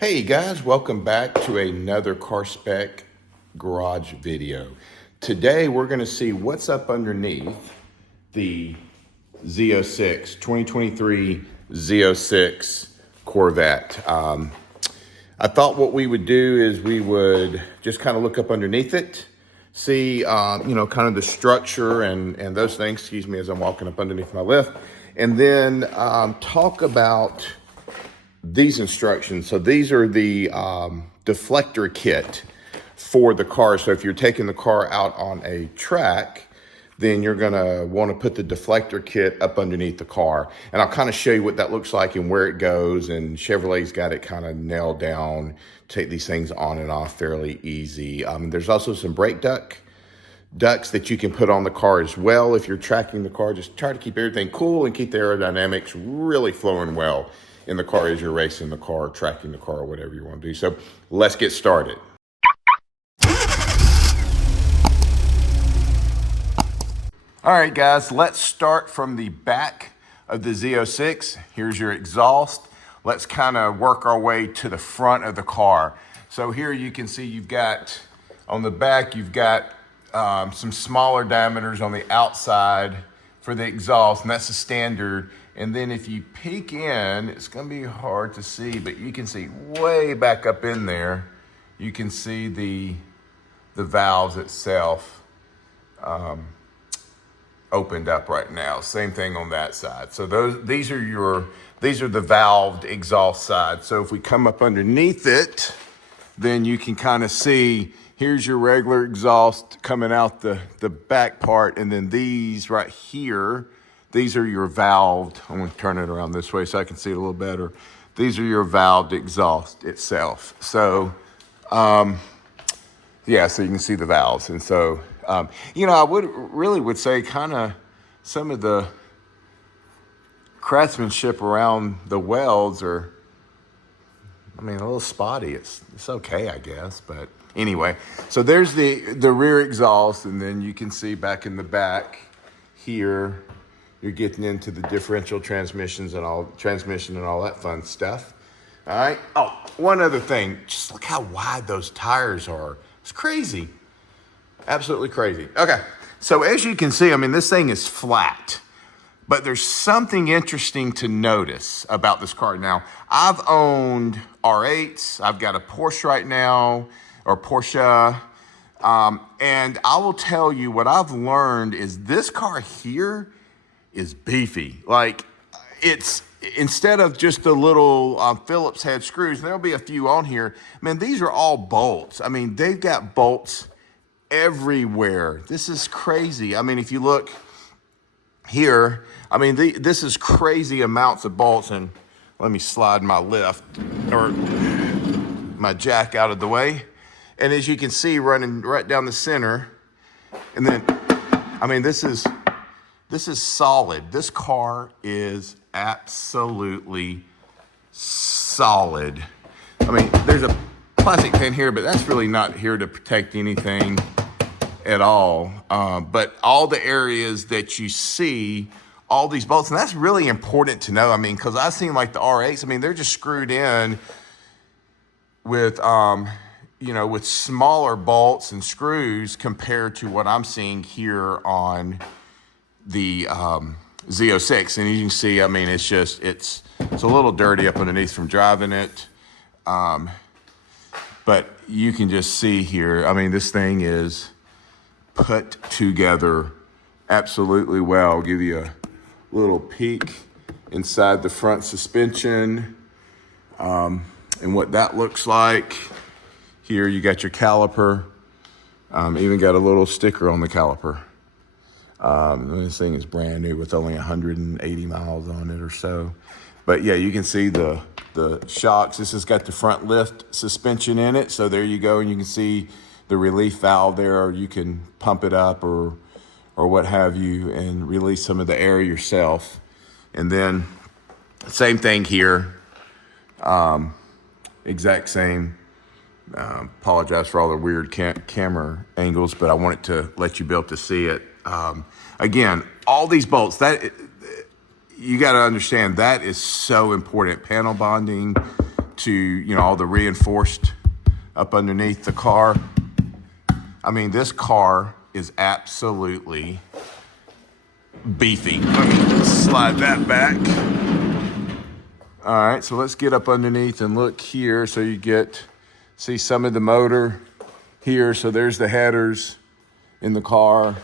Hey guys, welcome back to another Car Spec Garage video. Today we're going to see what's up underneath the Z06, 2023 Z06 Corvette. I thought what we would do is we would just kind of look up underneath it, see, kind of the structure and those things, excuse me, as I'm walking up underneath my lift, and then talk about these instructions. So these are the deflector kit for the car. So if you're taking the car out on a track, then you're gonna wanna put the deflector kit up underneath the car. And I'll kind of show you what that looks like and where it goes. And Chevrolet's got it kind of nailed down. Take these things on and off fairly easy. There's also some brake ducts that you can put on the car as well. If you're tracking the car, just try to keep everything cool and keep the aerodynamics really flowing well in the car as you're racing the car, tracking the car, or whatever you want to do. So let's get started. All right, guys, let's start from the back of the Z06. Here's your exhaust. Let's kind of work our way to the front of the car. So here you can see you've got, on the back, you've got some smaller diameters on the outside for the exhaust, and that's the standard. And then if you peek in, it's gonna be hard to see, but you can see way back up in there, you can see the valves itself opened up right now. Same thing on that side. So these are the valved exhaust side. So if we come up underneath it, then you can kind of see, here's your regular exhaust coming out the back part, and then these right here, these are your valved. I'm going to turn it around this way so I can see it a little better. These are your valved exhaust itself. So, yeah, so you can see the valves. And so, I would say kind of some of the craftsmanship around the welds are, a little spotty. It's okay, I guess. But anyway, so there's the rear exhaust, and then you can see back in the back here, you're getting into the differential transmission and all that fun stuff. All right. Oh, one other thing. Just look how wide those tires are. It's crazy. Absolutely crazy. Okay. So as you can see, this thing is flat, but there's something interesting to notice about this car. Now, I've owned R8s. I've got a Porsche right now, or Porsche. And I will tell you what I've learned is this car here is beefy. Like, it's, instead of just the little Phillips head screws, there'll be a few on here. These are all bolts. They've got bolts everywhere. This is crazy. If you look here, this is crazy amounts of bolts. And let me slide my lift or my jack out of the way. And as you can see, running right down the center, and then, this is solid. This car is absolutely solid. There's a plastic pin here, but that's really not here to protect anything at all. But all the areas that you see, all these bolts, and that's really important to know. Because I've seen like the R8s, they're just screwed in with, with smaller bolts and screws compared to what I'm seeing here on the Z06. And you can see, it's a little dirty up underneath from driving it. But you can just see here, this thing is put together absolutely well. I'll give you a little peek inside the front suspension and what that looks like. Here you got your caliper, even got a little sticker on the caliper. This thing is brand new with only 180 miles on it or so. But yeah, you can see the shocks. This has got the front lift suspension in it. So there you go. And you can see the relief valve there, or you can pump it up or what have you and release some of the air yourself. And then same thing here. Exact same. Apologize for all the weird camera angles, but I wanted to let you be able to see it. Again, all these bolts, that you got to understand, that is so important. Panel bonding to, you know, all the reinforced up underneath the car. I mean, this car is absolutely beefy. Let me slide that back. All right, so let's get up underneath and look here. So you see some of the motor here. So there's the headers in the car.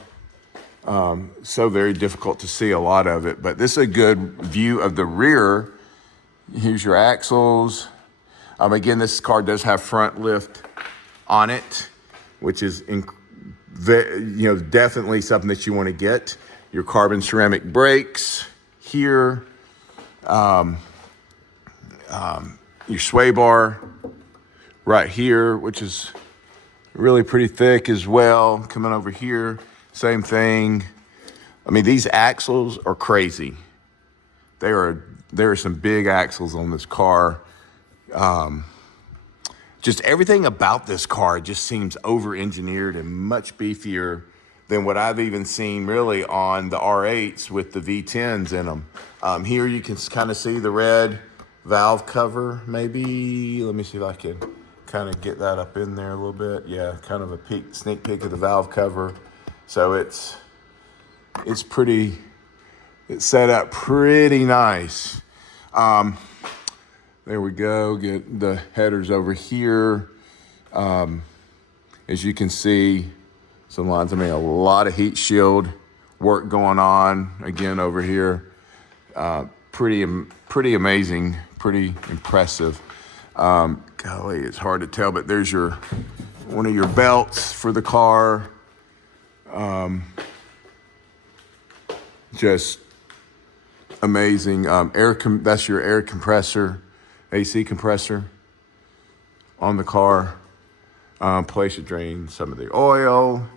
So very difficult to see a lot of it, but this is a good view of the rear. Here's your axles. Again, this car does have front lift on it, which is definitely something that you want to get. Your carbon ceramic brakes here. Your sway bar right here, which is really pretty thick as well. Coming over here, same thing. I mean, these axles are crazy. There are some big axles on this car. Just everything about this car just seems over-engineered and much beefier than what I've even seen really on the R8s with the V10s in them. Here you can kind of see the red valve cover, maybe. Let me see if I can kind of get that up in there a little bit. Yeah, kind of a sneak peek of the valve cover. So it's set up pretty nice. There we go. Get the headers over here. As you can see, some lines. I mean, a lot of heat shield work going on again over here. Pretty amazing, pretty impressive. Golly, it's hard to tell, but there's one of your belts for the car. Just amazing. That's your air compressor, AC compressor on the car. Place to drain some of the oil.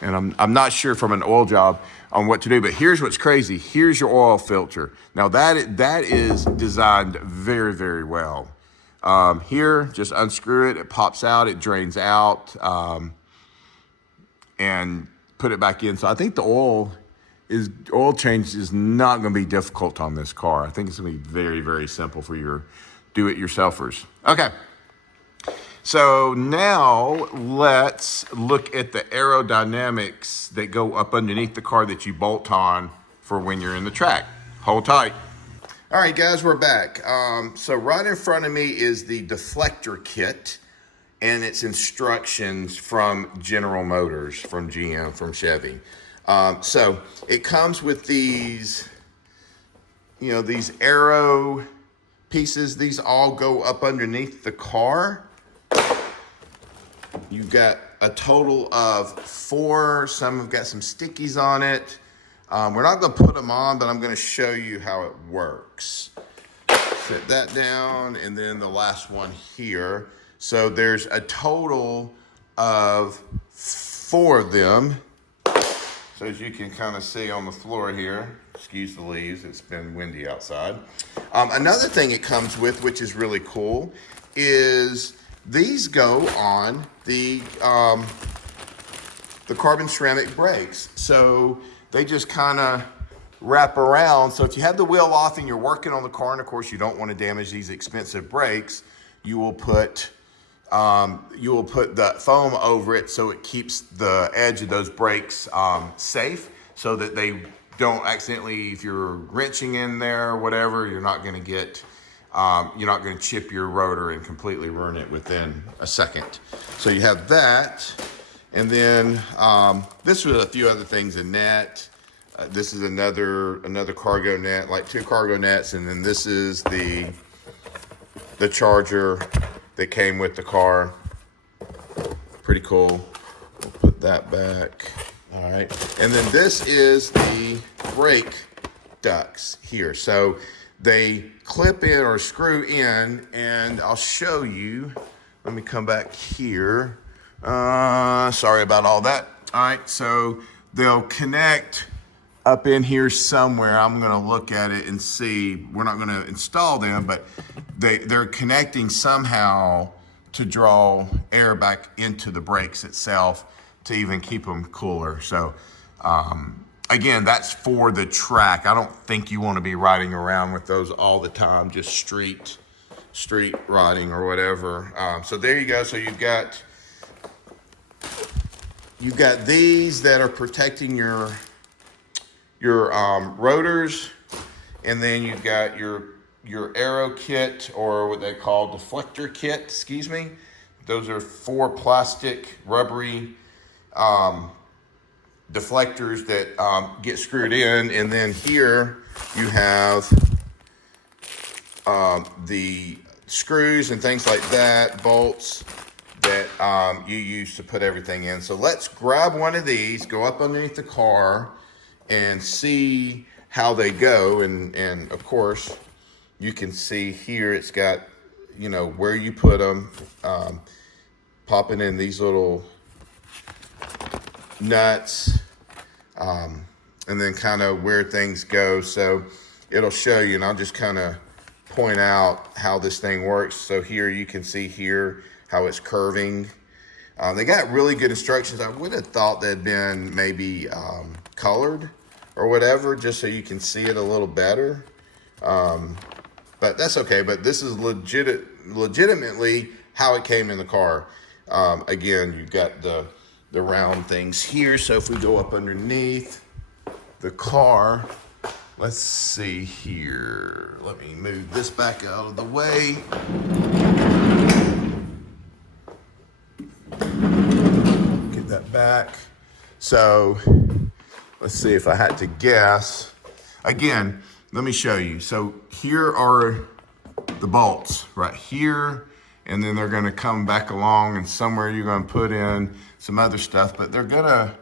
And I'm not sure from an oil job on what to do, but here's what's crazy. Here's your oil filter. Now that is designed very, very well. Here, just unscrew it. It pops out. It drains out, and put it back in. So I think the oil change is not going to be difficult on this car. I think it's going to be very, very simple for your do-it-yourselfers. Okay. So now let's look at the aerodynamics that go up underneath the car that you bolt on for when you're in the track. Hold tight. All right, guys, we're back. So right in front of me is the deflector kit and its instructions from General Motors, from GM, from Chevy. So it comes with these, these aero pieces. These all go up underneath the car. You've got a total of 4. Some have got some stickies on it. We're not going to put them on, but I'm going to show you how it works. Set that down, and then the last one here. So there's a total of 4 of them. So as you can kind of see on the floor here, excuse the leaves, it's been windy outside. Another thing it comes with, which is really cool, is these go on the carbon ceramic brakes. So they just kind of wrap around. So if you have the wheel off and you're working on the car, and of course you don't want to damage these expensive brakes, you will put the foam over it so it keeps the edge of those brakes safe, so that they don't accidentally, if you're wrenching in there or whatever, you're not going to chip your rotor and completely ruin it within a second. So you have that. And then this was a few other things, a net. This is another cargo net, like 2 cargo nets. And then this is the charger that came with the car. Pretty cool. We'll put that back. All right. And then this is the brake ducts here. So they clip in or screw in, and I'll show you. Let me come back here. Sorry about all that. All right, so they'll connect up in here somewhere. I'm gonna look at it and see. We're not gonna install them, but they're connecting somehow to draw air back into the brakes itself to even keep them cooler. So, again, that's for the track. I don't think you want to be riding around with those all the time, just street street rotting or whatever. So there you go. So you've got these that are protecting your rotors, and then you've got your aero kit, or what they call deflector kit, excuse me. Those are 4 plastic rubbery deflectors that get screwed in, and then here you have the screws and things like that, bolts that you use to put everything in. So let's grab one of these, go up underneath the car, and see how they go. And of course, you can see here it's got, you know, where you put them, popping in these little nuts, and then kind of where things go. So it'll show you, and I'll just kind of point out how this thing works. So here you can see here how it's curving. They got really good instructions. I would have thought they'd been maybe colored or whatever, just so you can see it a little better. But that's okay. But this is legitimately how it came in the car. Again, you've got the round things here. So if we go up underneath the car, let's see here. Let me move this back out of the way. Get that back. So let's see, if I had to guess. Again, let me show you. So here are the bolts right here, and then they're gonna come back along, and somewhere you're gonna put in some other stuff, but they're gonna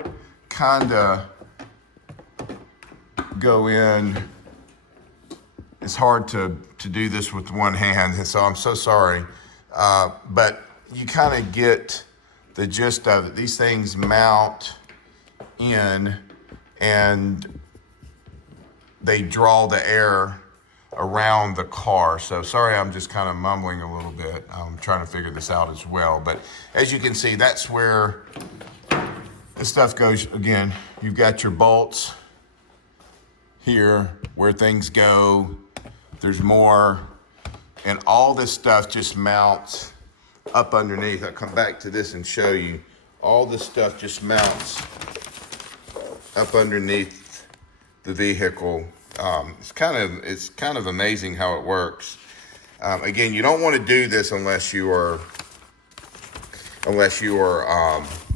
kinda go in. It's hard to do this with one hand, and so I'm so sorry. But you kind of get the gist of it. These things mount in, and they draw the air around the car. So sorry, I'm just kind of mumbling a little bit. I'm trying to figure this out as well. But as you can see, that's where this stuff goes. Again, you've got your bolts here where things go. There's more, and all this stuff just mounts up underneath. I'll come back to this and show you. All this stuff just mounts up underneath the vehicle. It's kind of amazing how it works. Again, you don't want to do this unless you are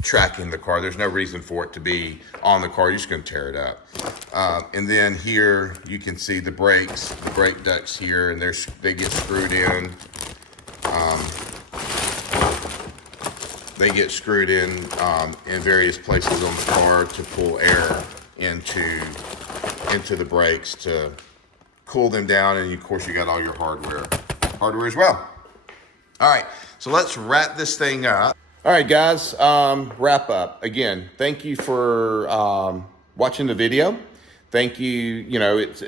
tracking the car. There's no reason for it to be on the car. You're just going to tear it up. And then here you can see the brakes, the brake ducts here, and they get screwed in. They get screwed in various places on the car to pull air into the brakes to cool them down. And of course, you got all your hardware as well. All right, so let's wrap this thing up. All right, guys, wrap up. Again, thank you for watching the video. Thank you. You know, it's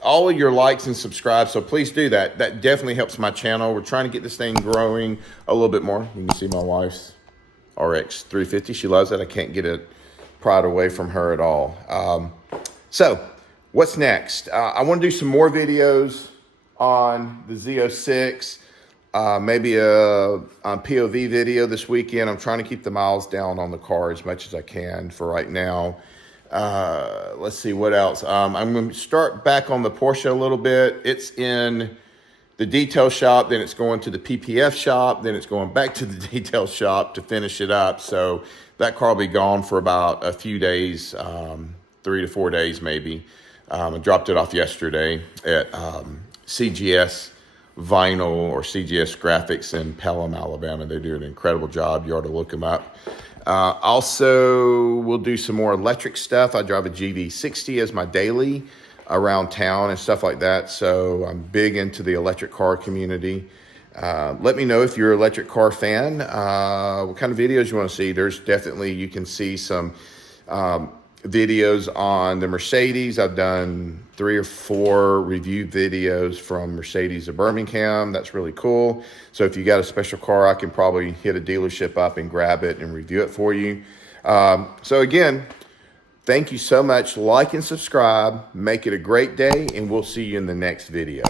all of your likes and subscribes, so please do that. That definitely helps my channel. We're trying to get this thing growing a little bit more. You can see my wife's RX 350. She loves it. I can't get it pried away from her at all. So what's next? I want to do some more videos on the Z06. Maybe a POV video this weekend. I'm trying to keep the miles down on the car as much as I can for right now. Let's see what else. I'm going to start back on the Porsche a little bit. It's in the detail shop, then it's going to the PPF shop, then it's going back to the detail shop to finish it up. So that car will be gone for about a few days, 3 to 4 days maybe. I dropped it off yesterday at CGS Vinyl or CGS Graphics in Pelham, Alabama. They do an incredible job. You ought to look them up. Also, we'll do some more electric stuff. I drive a GV60 as my daily around town and stuff like that. So I'm big into the electric car community. Let me know if you're an electric car fan, what kind of videos you want to see. There's definitely, you can see some videos on the Mercedes. I've done 3 or 4 review videos from Mercedes of Birmingham. That's really cool. So if you got a special car, I can probably hit a dealership up and grab it and review it for you. So again, thank you so much. Like and subscribe. Make it a great day, and we'll see you in the next video.